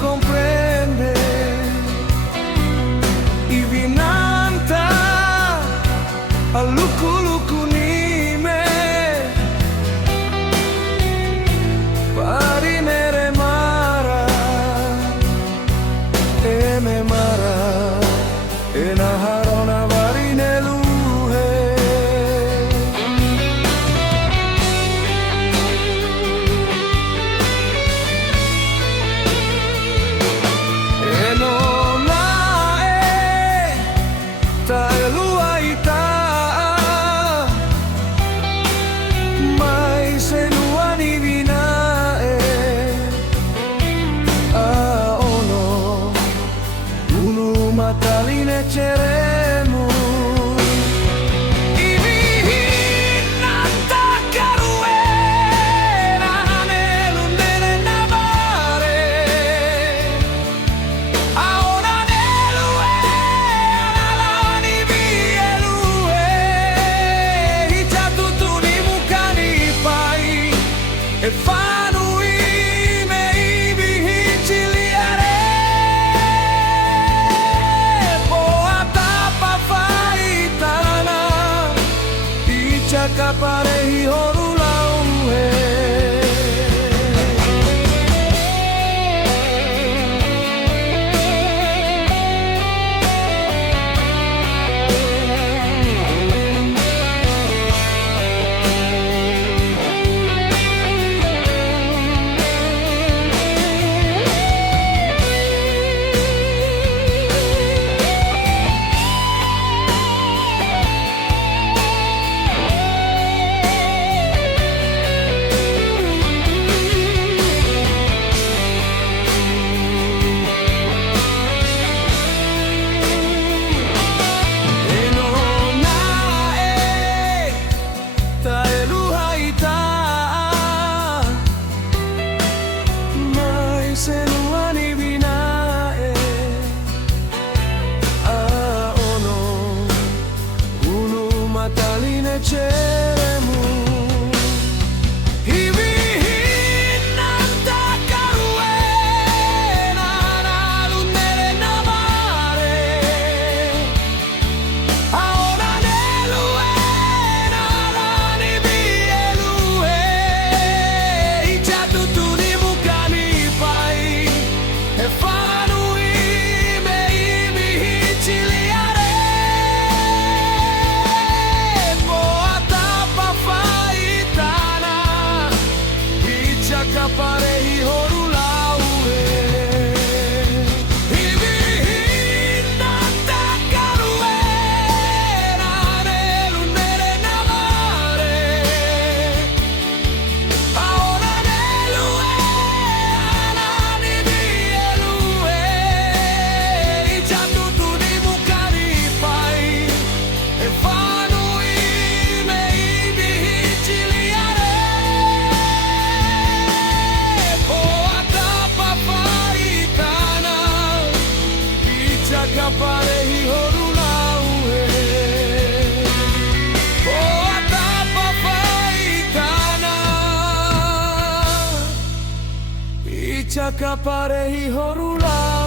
Comprende i binanta al luku-luku nime pari mere mara e me mara e naharona varine luhe mataline ceremu ibihin nanta karuena nelundere navare aona nelue analani bielue ija tutuni mukani pai e fanu ime ibihin ciliare Caparehi horulauhe mataline ceremu ibihin nanta karuena nalundere navare aona nelue nalani bielue ija tutuni mukani pai e fanu ime ibihin ciliare Caparehi horulauhe ibihin nanta karuena nelundere navare aona nelue analani bielue ija tutuni mukani pai e fanu ime ibihin ciliare Caparehi horulauhe o atapa faitana icha caparehi horulauhe